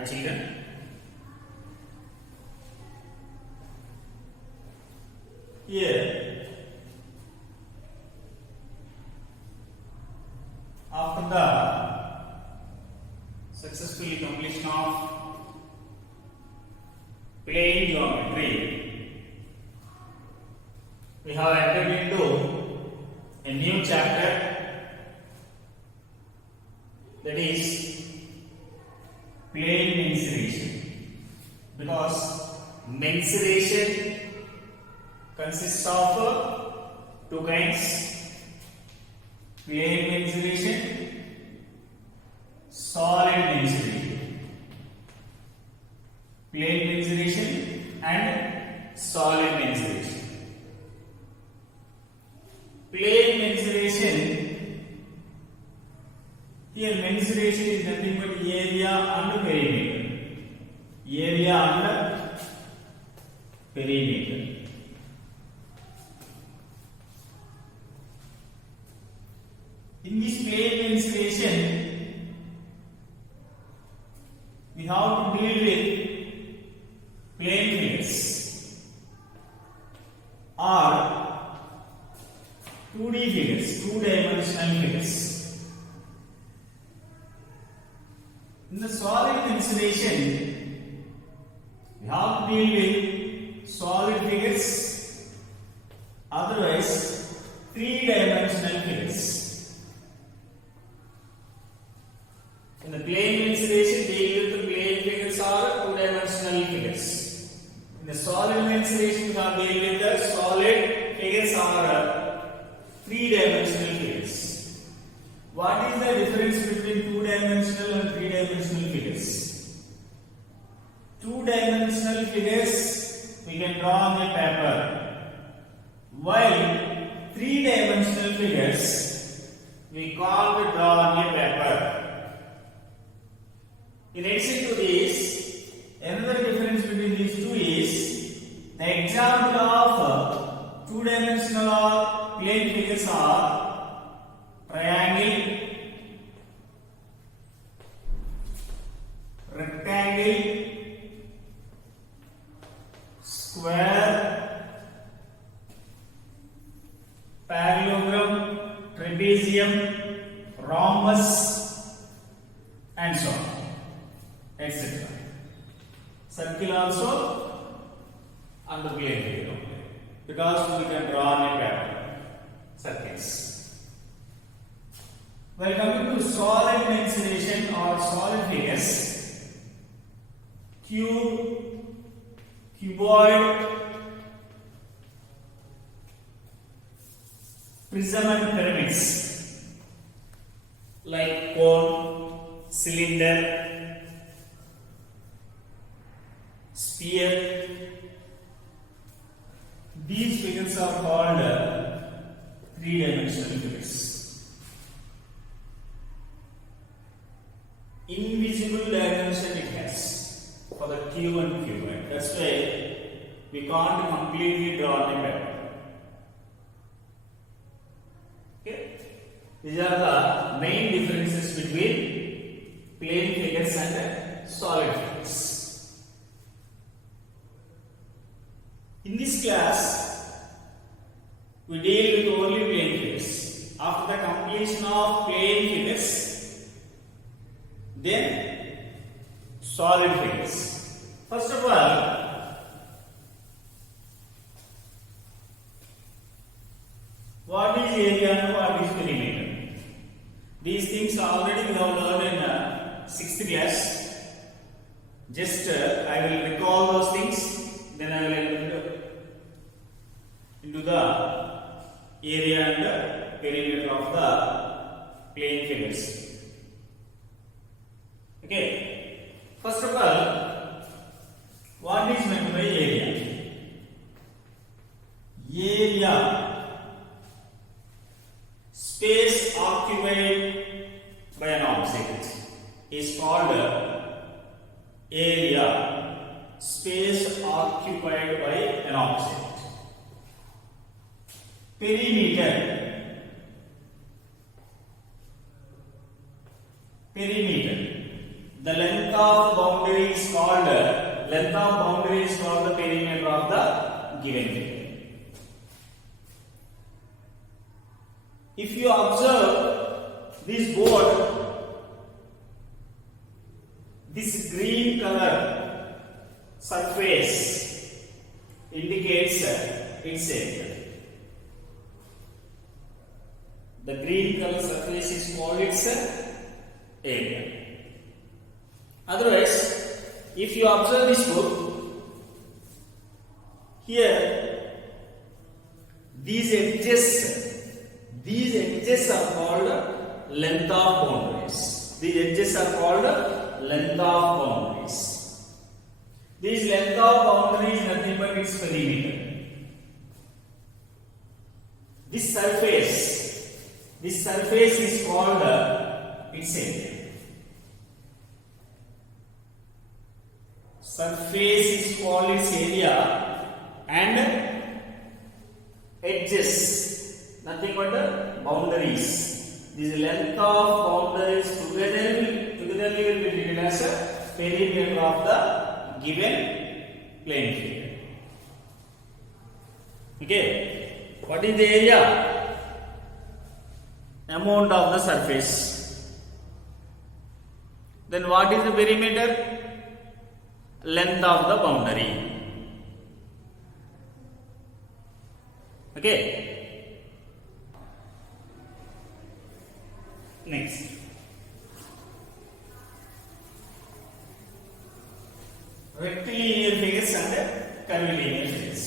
my children. Here, after the successful completion of plane geometry, we have entered into a new chapter, that is plane mensuration, because mensuration consists of two kinds: plane mensuration, solid mensuration. Plane mensuration and solid mensuration. Plane mensuration, here mensuration is nothing but area and perimeter. Area and perimeter. In this plane mensuration, we have to deal with plane figures or 2D figures, two-dimensional figures. In the solid mensuration, we have to deal with solid figures, otherwise three-dimensional figures. In the plane mensuration, deal with the plane figures or two-dimensional figures. In the solid mensuration, we have deal with the solid figures or three-dimensional figures. What is the difference between two-dimensional and three-dimensional figures? Two-dimensional figures we can draw on a paper, while three-dimensional figures we can't draw on a paper. In addition to this, another difference between these two is the example of two-dimensional or plane figures are triangle, rectangle, square, parallelogram, trapezium, rhombus, and so on, etc. Circle also and the plane figure, because we can draw on a paper circles. While coming to solid mensuration or solid figures, cube, cuboid, prism and pyramids, like cone, cylinder, sphere, these figures are called three-dimensional figures. Invisible dimension it has for the cube and cuboid. That's why we can't completely draw on a paper. Okay? These are the main differences between plane figures and solid figures. In this class, we deal with only plane figures. After the completion of plane figures, then solid figures. First of all, what is area and what is perimeter? These things already we have learned in 6th class. Just I will recall those things, then I will enter into the area and the perimeter of the plane figures. Okay. First of all, what is meant by area? Area, space occupied by an object, is called area. Space occupied by an object. Perimeter. The length of boundary is called the perimeter of the given figure. If you observe this board, this green color surface indicates its area. The green color surface is called its area. Otherwise, if you observe this book, here these edges are called length of boundaries. These edges are called length of boundaries. These length of boundaries is nothing but its perimeter. This surface is called its area. Surface is called its area, and edges nothing but the boundaries. This length of boundaries togetherly will be treated as a perimeter of the given plane figure. Okay, what is the area? Amount of the surface. Then what is the perimeter? Length of the boundary. Okay. Next. Rectilinear figures and curvilinear figures.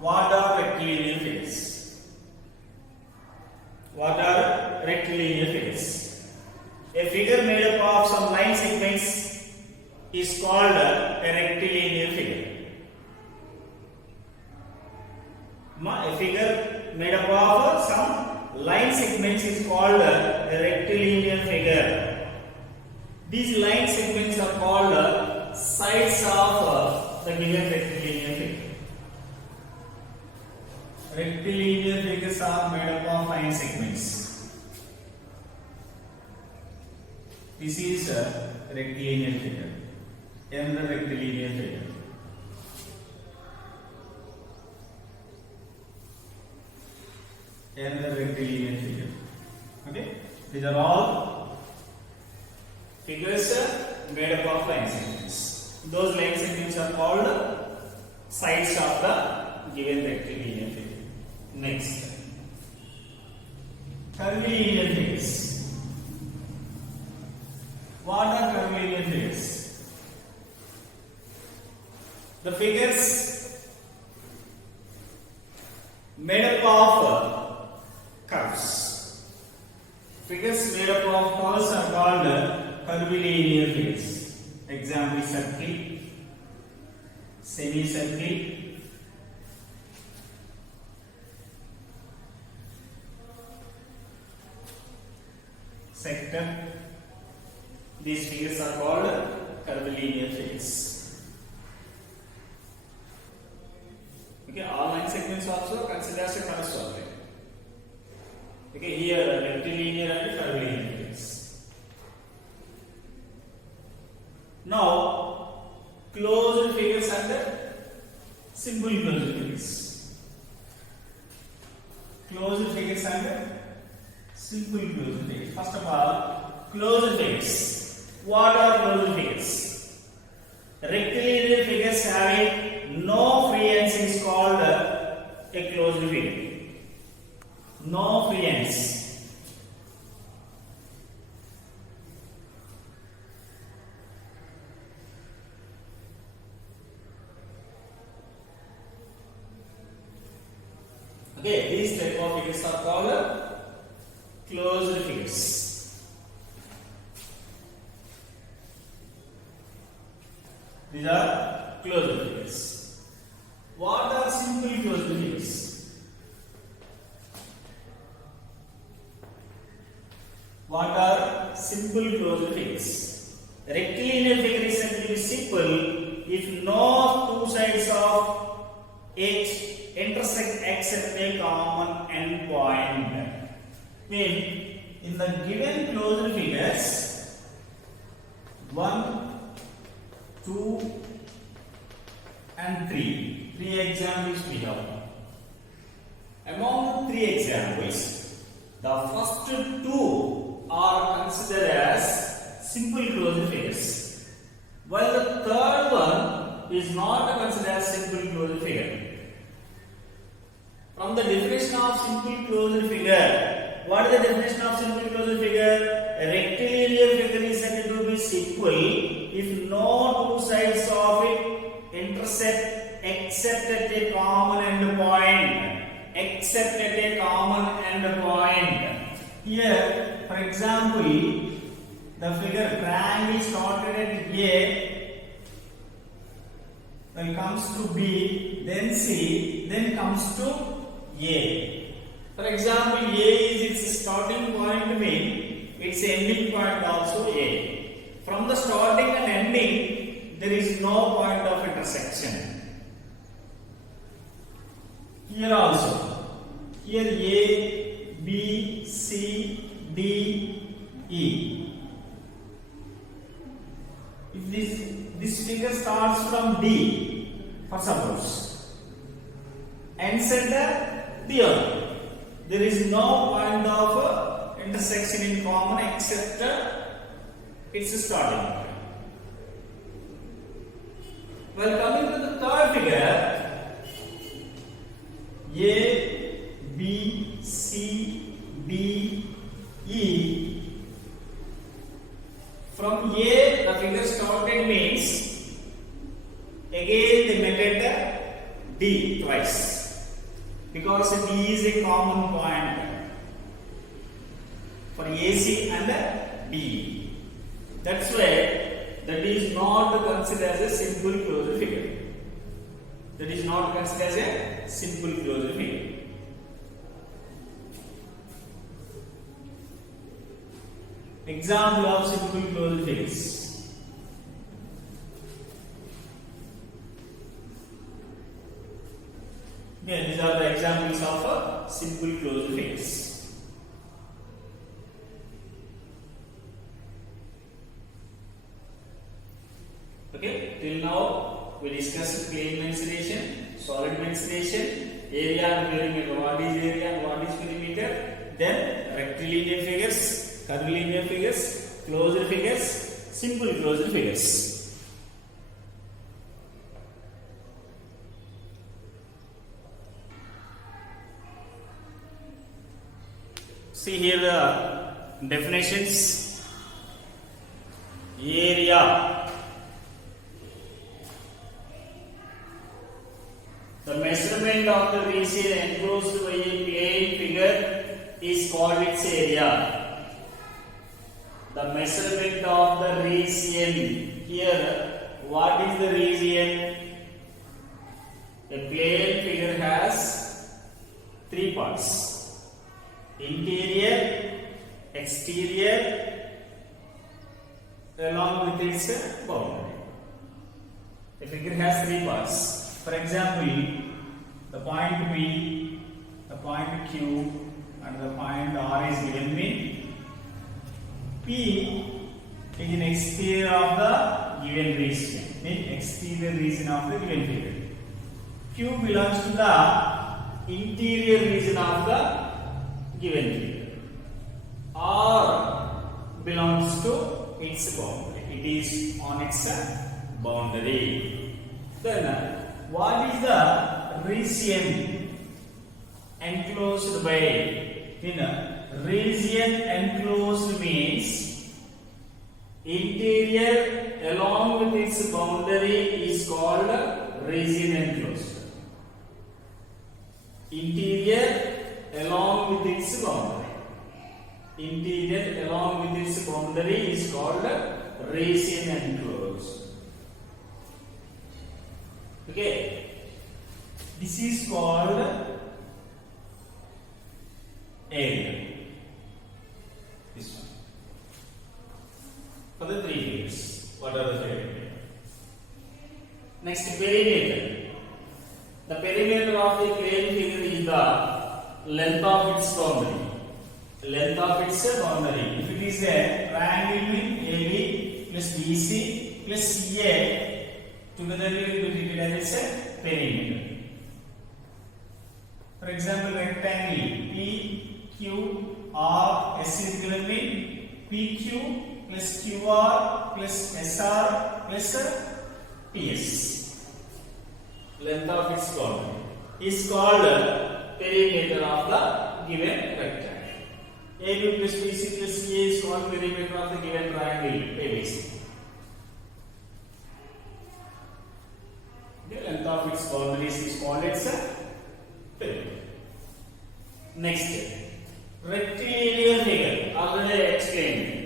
What are rectilinear figures? What are rectilinear figures? A figure made up of some line segments is called a rectilinear figure. A figure made up of some line segments is called a rectilinear figure. These line segments are called sides of the given rectilinear figure. Rectilinear figures are made up of line segments. This is a rectilinear figure. Another rectilinear figure. Another rectilinear figure. Okay? These are all figures made up of line segments. Those line segments are called sides of the given rectilinear figure. Next, curvilinear figures. What are curvilinear figures? The figures made up of curves. Figures made up of curves are called curvilinear figures. Example: circle, semicircle, sector. These figures are called curvilinear figures. Okay, all line segments also considered as a curves only. Okay, here rectilinear and curvilinear figures. Now, closed figures and simple closed figures. Closed figures and simple closed figures. First of all, closed figures. What are closed figures? Rectilinear figures having no free ends is called a closed figure. No free ends. Okay, these type of figures are called closed figures. These are closed figures. What are simple closed figures? What are simple closed figures? Rectilinear figure is said to be simple if no two sides of it intersect except a common end point. Mean in the given closed figures 1, 2 and 3. 3 examples we have. Among the 3 examples, the first 2 are considered as simple closed figures, while the third one is not considered as simple closed figure. From the definition of simple closed figure, what is the definition of simple closed figure? A rectilinear figure is said to be simple if no two sides of it intersect except at a common end point. Except at a common end point. Here, for example, the figure triangle started at A, then comes to B, then C, then comes to A. For example, A is its starting point, mean its ending point also A. From the starting and ending, there is no point of intersection. Here also, here A, B, C, D, E. If this figure starts from D, for suppose, ends at the other, there is no point of intersection in common except its starting point. Well, coming to the third figure, A, B, C, D, E. From A, the figure started means again they met at D twice, because D is a common point for AC and D. That's why that is not considered as a simple closed figure. That is not considered as a simple closed figure. Example of simple closed figures. Okay, these are the examples of simple closed figures. Okay, till now we discussed plane mensuration, solid mensuration, area and perimeter. What is area? What is perimeter? Then rectilinear figures, curvilinear figures, closed figures, simple closed figures. See here the definitions. Area, the measurement of the region enclosed by a plane figure is called its area. The measurement of the region. Here, what is the region? A plane figure has 3 parts: interior, exterior, along with its boundary. A figure has 3 parts. For example, the point P, the point Q, and the point R is given me. P is an exterior of the given region, means exterior region of the given figure. Q belongs to the interior region of the given figure. R belongs to its boundary. It is on its boundary. Then, what is the region enclosed by? Region enclosed means interior along with its boundary is called region enclosed. Interior along with its boundary. Interior along with its boundary is called region enclosed. Okay, this is called area. This one. For the 3 figures, what are the perimeter? Next, perimeter. The perimeter of the plane figure is the length of its boundary. length of its boundary. If it is a triangle, mean AB plus BC plus CA together will be treated as a perimeter. For example, rectangle PQR S is given mean PQ plus QR plus SR plus PS. Length of its boundary is called perimeter of the given rectangle. AB plus BC plus CA is called perimeter of the given triangle ABC. The length of its boundaries is called its perimeter. Next, rectilinear figure. Already explained.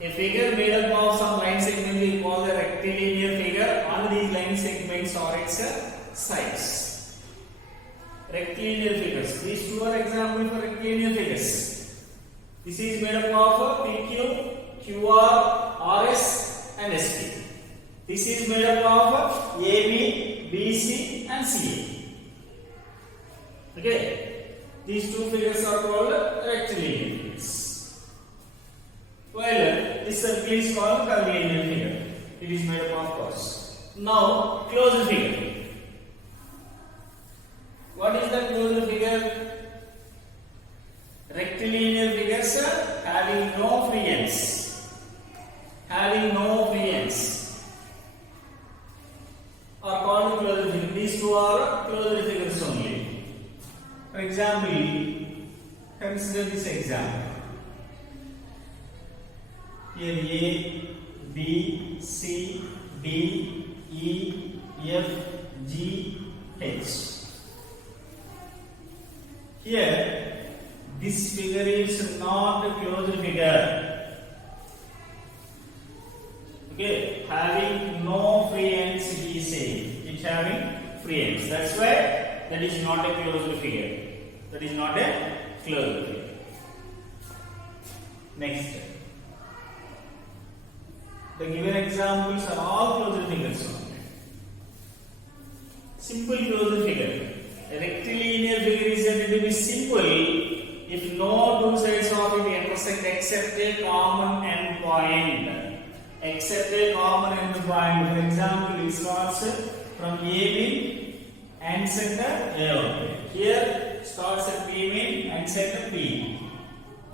A figure made up of some line segments we call the rectilinear figure. All these line segments are its sides. Rectilinear figures. These two are examples for rectilinear figures. This is made up of PQ, QR, RS and SP. This is made up of AB, BC and CA. Okay. These two figures are called rectilinear figures. While this circle is called curvilinear figure. It is made up of course. Now, closed figure. What is the closed figure? Rectilinear figures having no free ends. Having no free ends are called closed figure. These two are closed figures only. For example, consider this example. Here A, B, C, D, E, F, G, H. Here, this figure is not a closed figure. Okay, having no free ends, he says. It's having free ends. That's why that is not a closed figure. That is not a closed figure. Next. The given examples are all closed figures only. Simple closed figure. A rectilinear figure is said to be simple if no two sides of it intersect except a common end point. Except a common end point. For example, it starts from AB and center A. Here starts at B main and center B.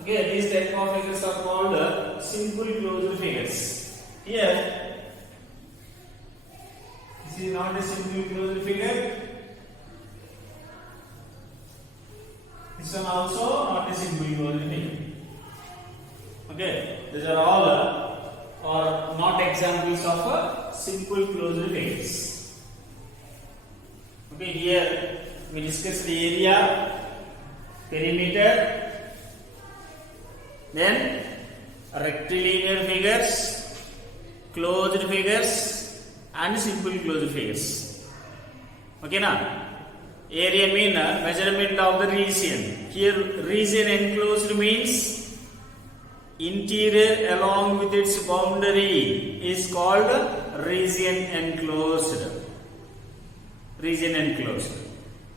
Okay, these type of figures are called simple closed figures. Here, this is not a simple closed figure. This one also not a simple closed figure. Okay, these are all are not examples of simple closed figures. Okay, here we discuss the area, perimeter, then rectilinear figures, closed figures and simple closed figures. Okay na? Area mean measurement of the region. Here region enclosed means interior along with its boundary is called region enclosed. Region enclosed.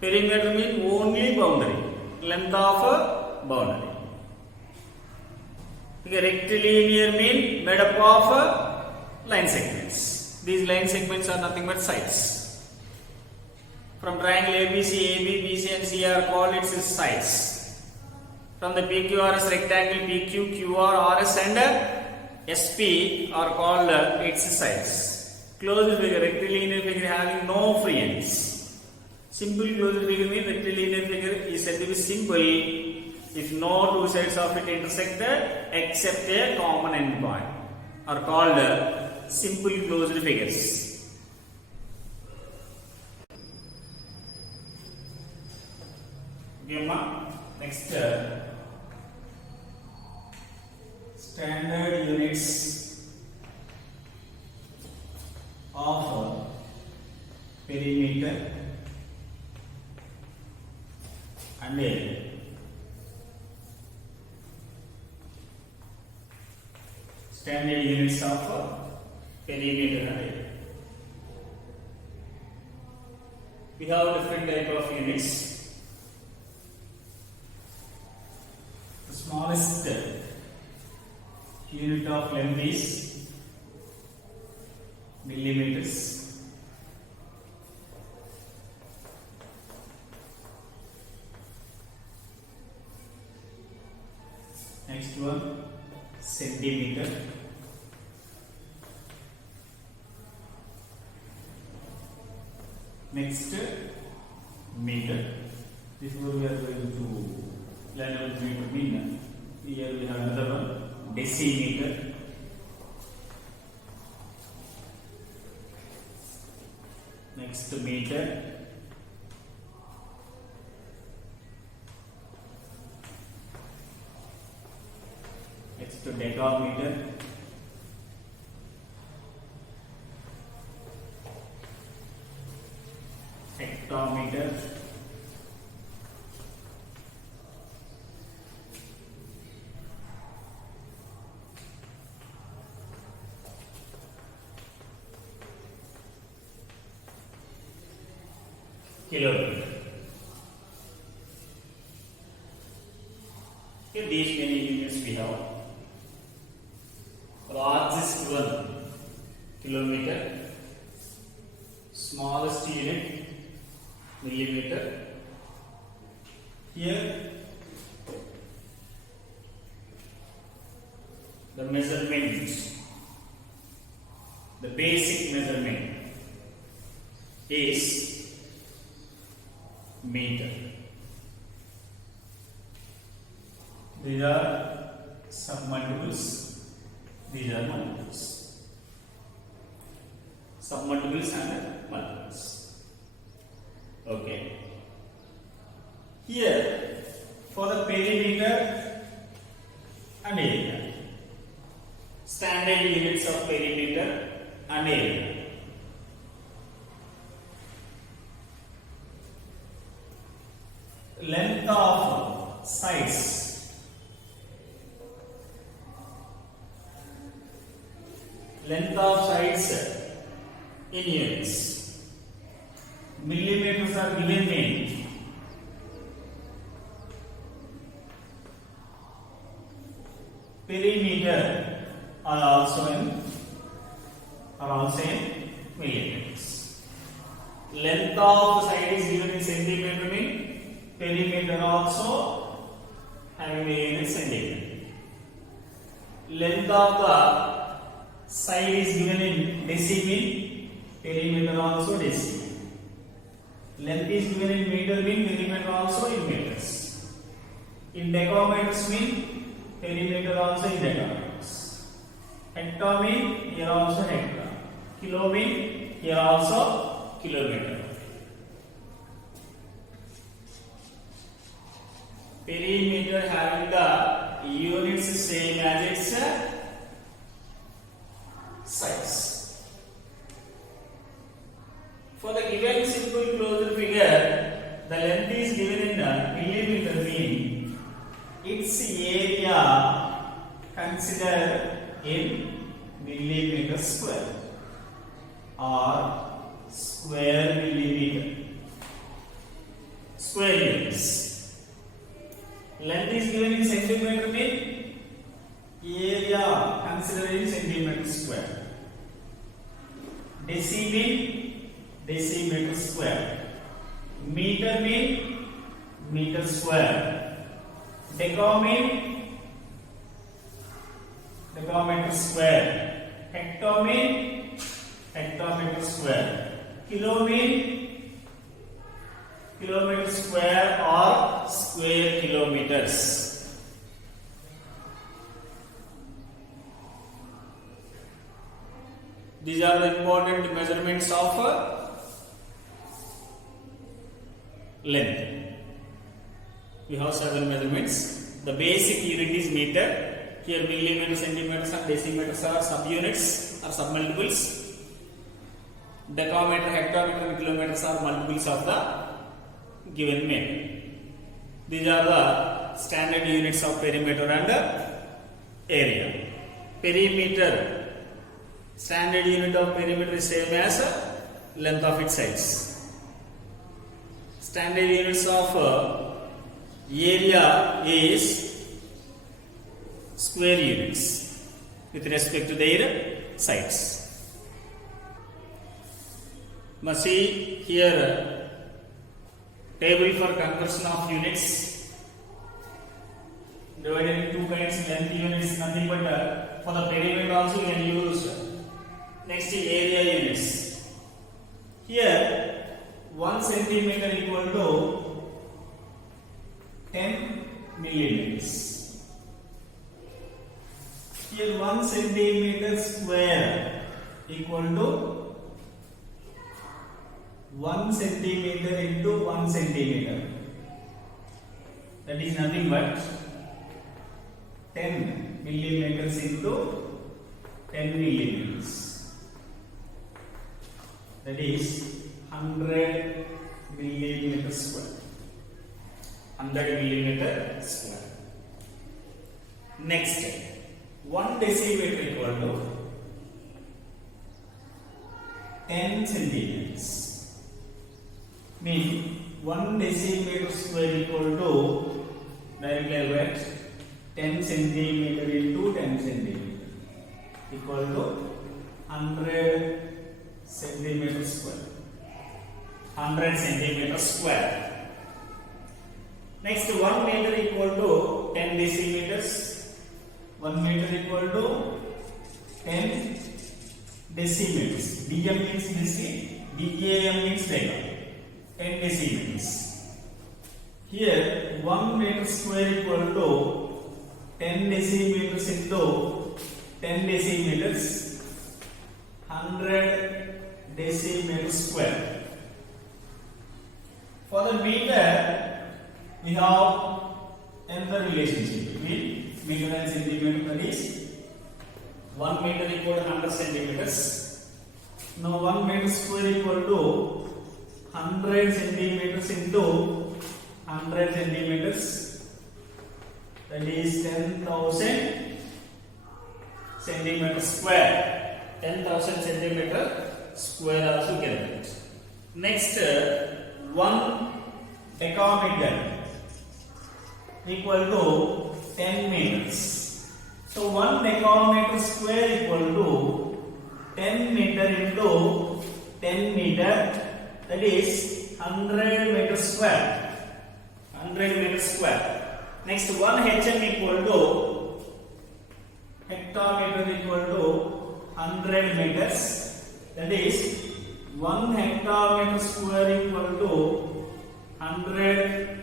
Perimeter means only boundary. Length of boundary. Okay, rectilinear mean made up of line segments. These line segments are nothing but sides. From triangle ABC, AB, BC and C are called its sides. From the PQRS rectangle, PQ, QR, RS and SP are called its sides. Closed figure, rectilinear figure having no free ends. Simple closed figure means rectilinear figure is said to be simple if no two sides of it intersect except a common end point. Are called simple closed figures. Okay, next standard units of perimeter and area. Standard units of perimeter and area. We have different type of units. smallest unit of length is millimeters. Next one, centimeter. Next, meter. Before we are going to learn about meter, here we have another one, decimeter. Next, meter. Next, decameter. Hectometer. Kilometer. Here these many units we have. Largest one, kilometer. Smallest unit, millimeter. Here the measurement, the basic measurement is meter. These are submultiples, these are multiples. Submultiples and multiples. Okay. Here for the perimeter and area, standard units of perimeter and area. Length of sides, length of sides in units. Millimeters are given in perimeter are also in millimeters. Length of side is given in centimeter in perimeter also having in centimeter. Length of the side is given in decimeter, perimeter also decimeter. Length is given in meter mean, perimeter also in meters. In decameters mean, perimeter also in decameters. Hectare mean, here also hectare. Kilo mean, here also kilometer. Perimeter having the units same as its size. For the given simple closure figure, the length is given in millimeter mean its area considered in millimeter square or square millimeter. Square units. Length is given in centimeter mean area considered in centimeter square. Decimeter square. Meter mean meter square. Decameter square. Hectometer square. Kilometer square or square kilometers. These are the important measurements of length. We have several measurements. The basic unit is meter. Here millimeters, centimeters and decimeters are subunits or submultiples. Decameter, hectometer and kilometers are multiples of the given meter. These are the standard units of perimeter and area. Perimeter, standard unit of perimeter is same as length of its sides. Standard units of area is square units with respect to their sides. Now see here table for conversion of units divided in two kinds. Length units nothing but for the perimeter also we can use. Next area units. Here 1 centimeter equal to 10 millimeters. Here 1 centimeter square equal to 1 centimeter into 1 centimeter. That is nothing but 10 millimeters into 10 millimeters. That is 100 millimeter square. 100 millimeter square. Next, 1 decimeter equal to 10 centimeters. Mean 1 decimeter square equal to, directly I write 10 centimeter into 10 centimeter equal to 100 centimeter square. 100 centimeter square. Next 1 meter equal to 10 decimeters. 1 meter equal to 10 decimeters. DM means decimeter. DAM means diagram. 10 decimeters. Here 1 meter square equal to 10 decimeters into 10 decimeters. 100 decimeter square. For the meter, we have another relationship between meter and centimeter, that is 1 meter equal to 100 centimeters. Now 1 meter square equal to 100 centimeters into 100 centimeters, that is 10,000 centimeter square. 10,000 centimeter square also calculate. Next, 1 decameter equal to 10 meters. So 1 decameter square equal to 10 meter into 10 meter, that is 100 meter square. 100 meter square. Next 1 HM equal to hectometer equal to 100 meters, that is 1 hectometer square equal to 100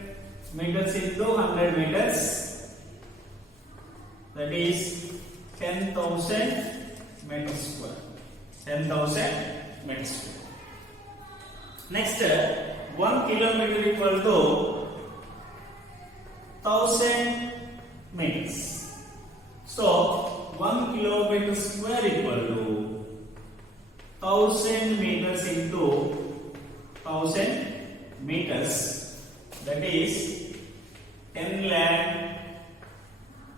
meters into 100 meters, that is 10,000 meters square. 10,000 meters square. Next 1 kilometer equal to 1000 meters. So 1 kilometer square equal to 1000 meters into 1000 meters, that is 10 lakh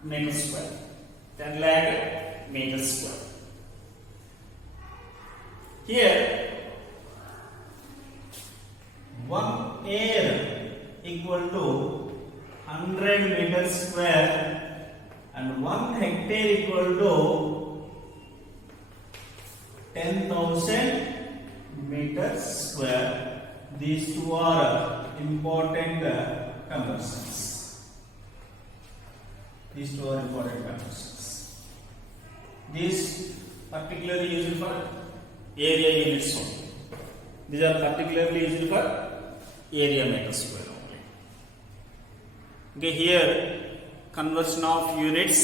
meters square. 10 lakh meters square. Here 1 air equal to 100 meters square and 1 hectare equal to 10,000 meters square. These two are important conversions. These two are important conversions. These particularly used for area units only. These are particularly used for area meter square only. Okay, here conversion of units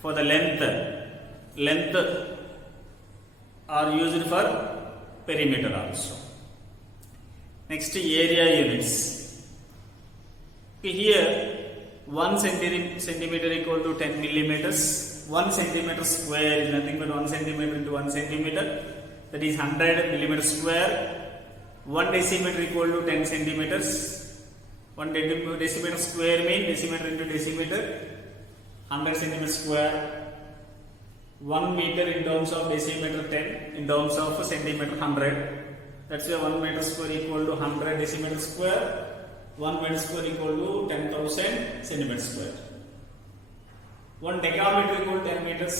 for the length are used for perimeter also. Next, area units. Okay, here 1 centimeter equal to 10 millimeters. 1 centimeter square is nothing but 1 centimeter into 1 centimeter, that is 100 millimeter square. 1 decimeter equal to 10 centimeters. 1 decimeter square means decimeter into decimeter, 100 centimeter square. 1 meter in terms of decimeter 10, in terms of centimeter 100. That's why 1 meter square equal to 100 decimeter square. 1 meter square equal to 10,000 centimeter square. 1 decameter equal to 10 meters.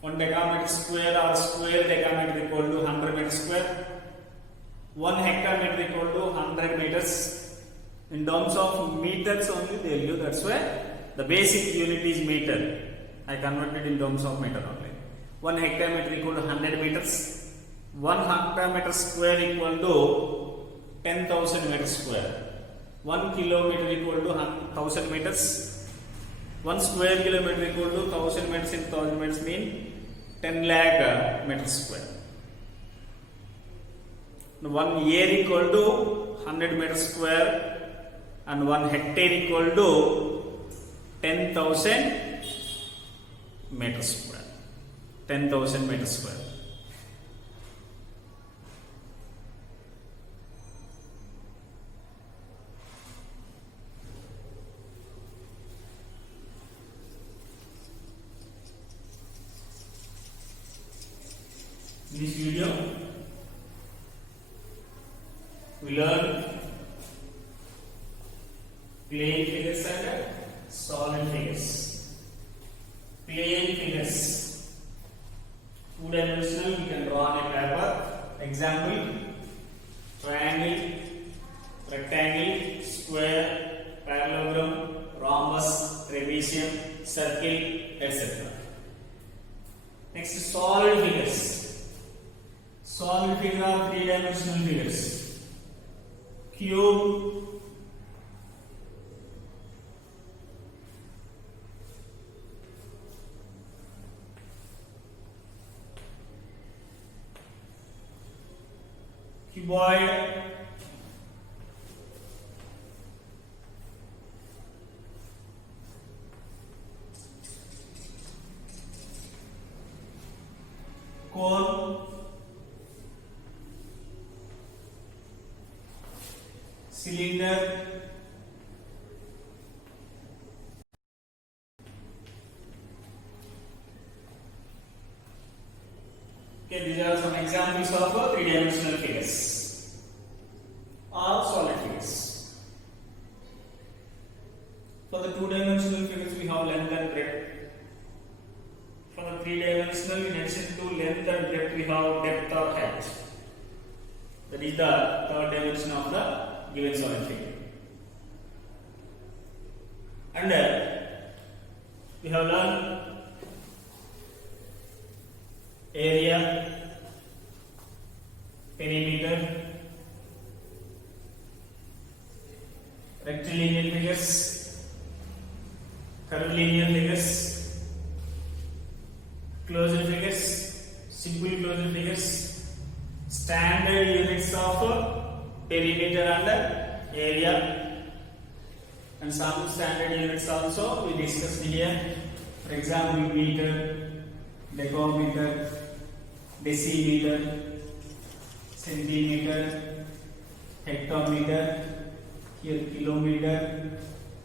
1 decameter square or square decameter equal to 100 meters square. 1 hectameter equal to 100 meters. In terms of meters only they will give, that's why the basic unit is meter. I converted in terms of meter only. 1 hectameter equal to 100 meters. 1 hectameter square equal to 10,000 meters square. 1 kilometer equal to 1000 meters. 1 square kilometer equal to 1000 meters in 1000 meters mean 10 lakh meters square. 1 year equal to 100 meters square and 1 hectare equal to 10,000 meters square. 10,000 meters square. In this video, we learn plane figures and solid figures. Plane figures, 2-dimensional, we can draw on a paper. Example: triangle, rectangle, square, parallelogram, rhombus, trapezium, circle, etc. Next, solid figures. Solid figure are 3-dimensional figures. Cube, cuboid, cone, cylinder, okay, these are some examples of 3-dimensional figures or solid figures. For the 2-dimensional figures we have length and breadth. For the 3-dimensional, in addition to length and breadth we have depth or height. That is the third dimension of the given solid figure. And we have learned area, perimeter, rectilinear figures, curvilinear figures, closure figures, simple closure figures, standard units of perimeter and area, and some standard units also we discussed here. For example, meter, decameter, decimeter, centimeter, hectometer, here kilometer,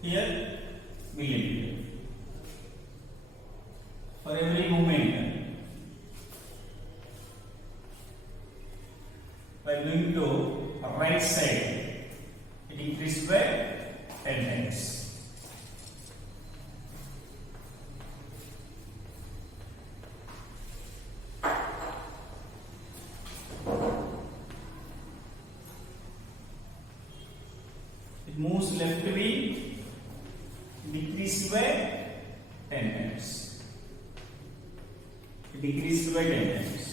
here millimeter. For every movement, by going to right side, it increased by 10 times. It moves left to be decreased by 10 times. It decreased by 10 times.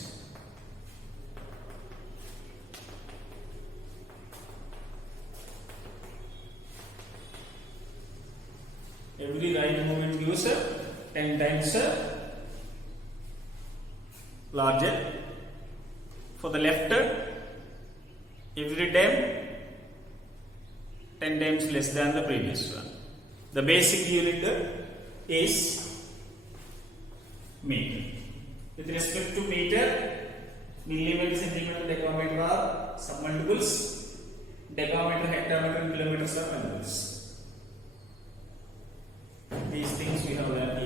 Every right movement gives 10 times larger. For the left, every time 10 times less than the previous one. The basic unit is meter. With respect to meter, millimeter, centimeter, decameter are submultiples. Decameter, hectometer, and kilometers are multiples. These things we have learned